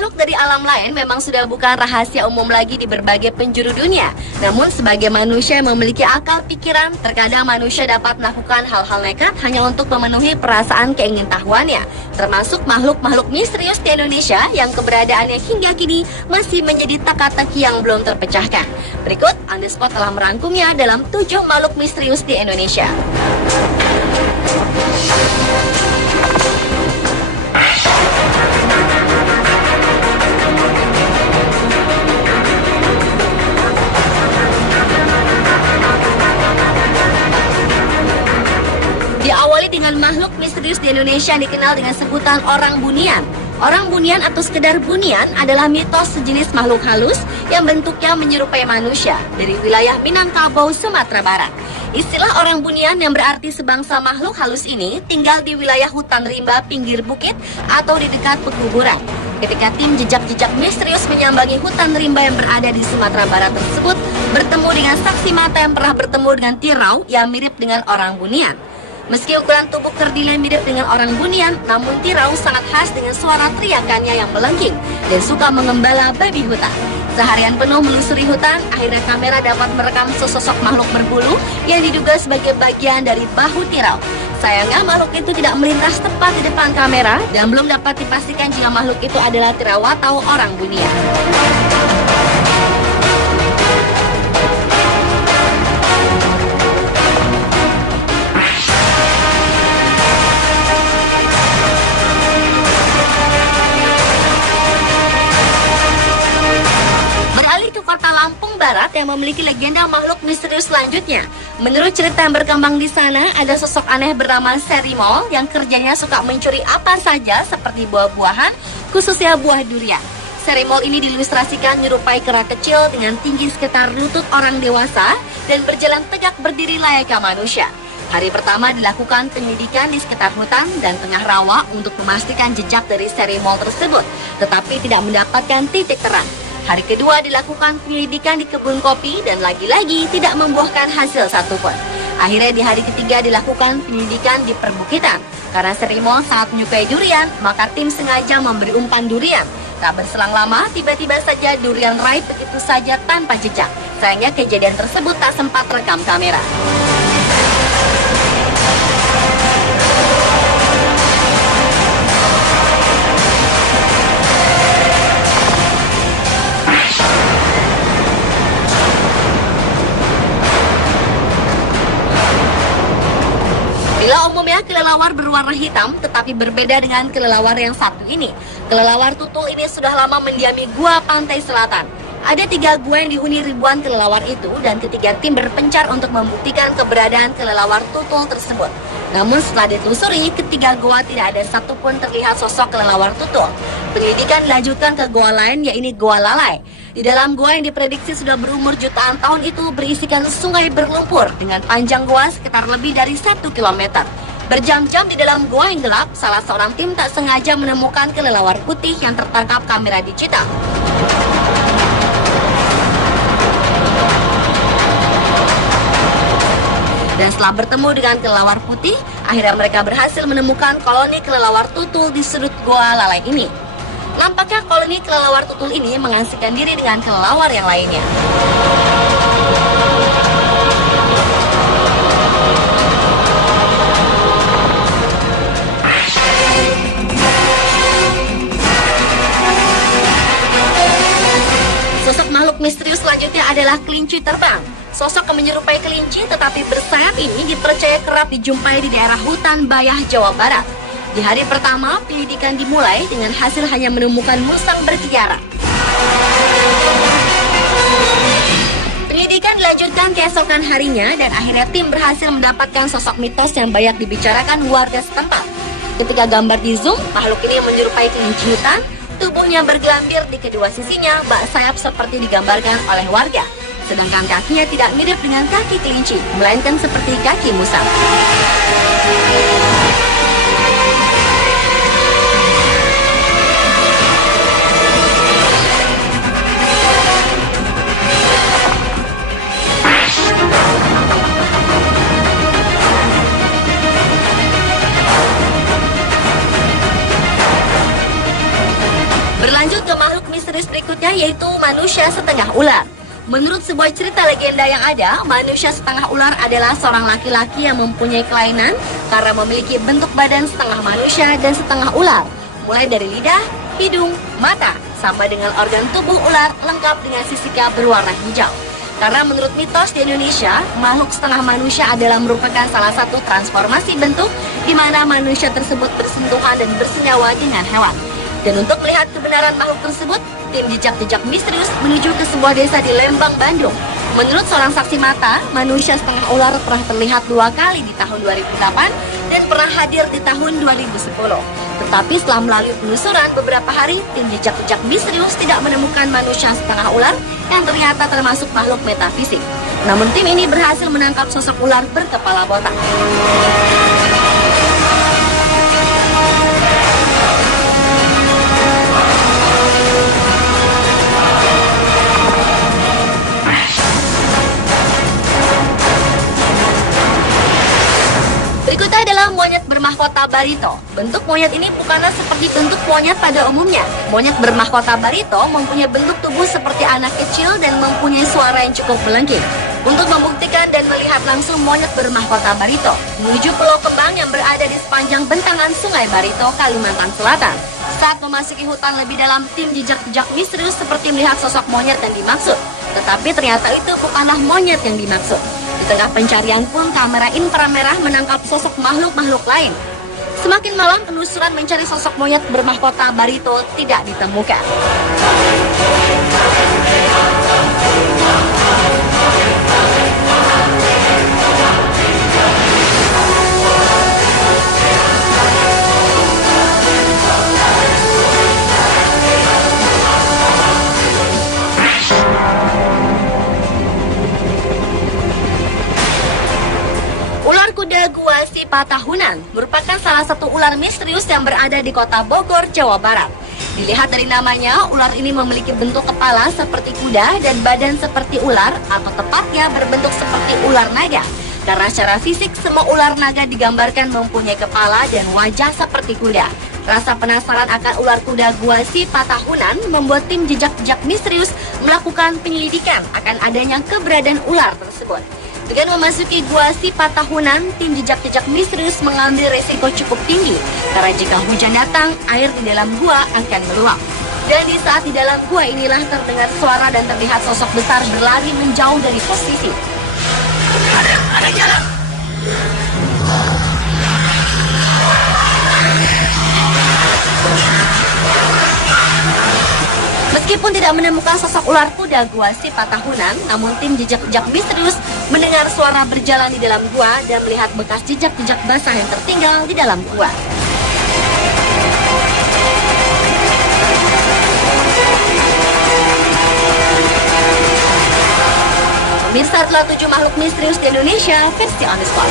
makhluk dari alam lain memang sudah bukan rahasia umum lagi di berbagai penjuru dunia. Namun sebagai manusia yang memiliki akal pikiran, terkadang manusia dapat melakukan hal-hal nekat hanya untuk memenuhi perasaan keingintahuannya. Termasuk makhluk-makhluk misterius di Indonesia yang keberadaannya hingga kini masih menjadi teka-teki yang belum terpecahkan. Berikut On The Spot telah merangkumnya dalam 7 makhluk misterius di Indonesia. Diawali dengan makhluk misterius di Indonesia yang dikenal dengan sebutan orang bunian. Orang bunian atau sekedar bunian adalah mitos sejenis makhluk halus yang bentuknya menyerupai manusia dari wilayah Minangkabau, Sumatera Barat. Istilah orang bunian yang berarti sebangsa makhluk halus ini tinggal di wilayah hutan rimba pinggir bukit atau di dekat pekuburan. Ketika tim jejak-jejak misterius menyambangi hutan rimba yang berada di Sumatera Barat tersebut, bertemu dengan saksi mata yang pernah bertemu dengan tirau yang mirip dengan orang bunian. Meski ukuran tubuh terdilai mirip dengan orang bunian, namun tirau sangat khas dengan suara teriakannya yang melengking dan suka mengembala babi hutan. Seharian penuh melusuri hutan, akhirnya kamera dapat merekam sesosok makhluk berbulu yang diduga sebagai bagian dari bahu tirau. Sayangnya makhluk itu tidak melintas tepat di depan kamera dan belum dapat dipastikan jika makhluk itu adalah tirau atau orang bunian. Lampung Barat yang memiliki legenda makhluk misterius selanjutnya. Menurut cerita yang berkembang di sana, ada sosok aneh bernama Serimol yang kerjanya suka mencuri apa saja seperti buah-buahan, khususnya buah durian. Serimol ini diilustrasikan menyerupai kera kecil dengan tinggi sekitar lutut orang dewasa dan berjalan tegak berdiri layaknya manusia. Hari pertama dilakukan penyelidikan di sekitar hutan dan tengah rawa untuk memastikan jejak dari Serimol tersebut, tetapi tidak mendapatkan titik terang. Hari kedua dilakukan penyelidikan di kebun kopi dan lagi-lagi tidak membuahkan hasil satupun. Akhirnya di hari ketiga dilakukan penyelidikan di perbukitan. Karena Serimol sangat menyukai durian, maka tim sengaja memberi umpan durian. Tak berselang lama, tiba-tiba saja durian raib begitu saja tanpa jejak. Sayangnya kejadian tersebut tak sempat rekam kamera. Bila umumnya kelelawar berwarna hitam, tetapi berbeda dengan kelelawar yang satu ini. Kelelawar tutul ini sudah lama mendiami gua pantai selatan. Ada 3 gua yang dihuni ribuan kelelawar itu dan ketiga tim berpencar untuk membuktikan keberadaan kelelawar tutul tersebut. Namun setelah ditelusuri, ketiga gua tidak ada satupun terlihat sosok kelelawar tutul. Penyelidikan dilanjutkan ke gua lain, yaitu Gua Lalai. Di dalam gua yang diprediksi sudah berumur jutaan tahun itu berisikan sungai berlumpur dengan panjang gua sekitar lebih dari 1 km. Berjam-jam di dalam gua yang gelap, salah seorang tim tak sengaja menemukan kelelawar putih yang tertangkap kamera digital. Dan setelah bertemu dengan kelelawar putih, akhirnya mereka berhasil menemukan koloni kelelawar tutul di sudut Gua Lalai ini. Nampaknya koloni kelelawar tutul ini mengasingkan diri dengan kelelawar yang lainnya. Sosok makhluk misterius selanjutnya adalah kelinci terbang. Sosok yang menyerupai kelinci tetapi bersayap ini dipercaya kerap dijumpai di daerah hutan Bayah, Jawa Barat. Di hari pertama, penyelidikan dimulai dengan hasil hanya menemukan musang berkeliaran. Penyelidikan dilanjutkan keesokan harinya dan akhirnya tim berhasil mendapatkan sosok mitos yang banyak dibicarakan warga setempat. Ketika gambar di zoom, makhluk ini menyerupai kelinci hutan, tubuhnya bergelambir di kedua sisinya, bak sayap seperti digambarkan oleh warga. Sedangkan kakinya tidak mirip dengan kaki kelinci, melainkan seperti kaki musang. Berlanjut ke selanjutnya yaitu manusia setengah ular. Menurut sebuah cerita legenda yang ada, manusia setengah ular adalah seorang laki-laki yang mempunyai kelainan karena memiliki bentuk badan setengah manusia dan setengah ular, mulai dari lidah, hidung, mata, sama dengan organ tubuh ular lengkap dengan sisika berwarna hijau. Karena menurut mitos di Indonesia, makhluk setengah manusia adalah merupakan salah satu transformasi bentuk di mana manusia tersebut bersentuhan dan bersenyawa dengan hewan. Dan untuk melihat kebenaran makhluk tersebut, tim jejak-jejak misterius menuju ke sebuah desa di Lembang, Bandung. Menurut seorang saksi mata, manusia setengah ular pernah terlihat 2 kali di tahun 2008 dan pernah hadir di tahun 2010. Tetapi setelah melalui penelusuran beberapa hari, tim jejak-jejak misterius tidak menemukan manusia setengah ular yang ternyata termasuk makhluk metafisik. Namun tim ini berhasil menangkap sosok ular berkepala botak. Berikutnya adalah monyet bermahkota barito. Bentuk monyet ini bukanlah seperti bentuk monyet pada umumnya. Monyet bermahkota barito mempunyai bentuk tubuh seperti anak kecil dan mempunyai suara yang cukup melengking. Untuk membuktikan dan melihat langsung monyet bermahkota barito, menuju Pulau Kembang yang berada di sepanjang bentangan Sungai Barito, Kalimantan Selatan. Saat memasuki hutan lebih dalam, tim jejak-jejak misterius seperti melihat sosok monyet yang dimaksud. Tetapi ternyata itu bukanlah monyet yang dimaksud. Di tengah pencarian pun kamera inframerah menangkap sosok makhluk-makhluk lain. Semakin malam penelusuran mencari sosok monyet bermahkota barito tidak ditemukan. Ular kuda gua si Patahunan merupakan salah satu ular misterius yang berada di kota Bogor, Jawa Barat. Dilihat dari namanya, ular ini memiliki bentuk kepala seperti kuda dan badan seperti ular, atau tepatnya berbentuk seperti ular naga. Karena secara fisik, semua ular naga digambarkan mempunyai kepala dan wajah seperti kuda. Rasa penasaran akan ular kuda gua si Patahunan membuat tim jejak-jejak misterius melakukan penyelidikan akan adanya keberadaan ular tersebut. Dengan memasuki gua si Patahunan, tim jejak-jejak misterius mengambil resiko cukup tinggi karena jika hujan datang, air di dalam gua akan meluap. Dan di saat di dalam gua inilah terdengar suara dan terlihat sosok besar berlari menjauh dari posisi. Ada jalan. Meskipun tidak menemukan sosok ular kuda gua si Patahunan, namun tim jejak-jejak misterius mendengar suara berjalan di dalam gua dan melihat bekas jejak-jejak basah yang tertinggal di dalam gua. Pemirsa, telah 7 makhluk misterius di Indonesia versi On The Spot.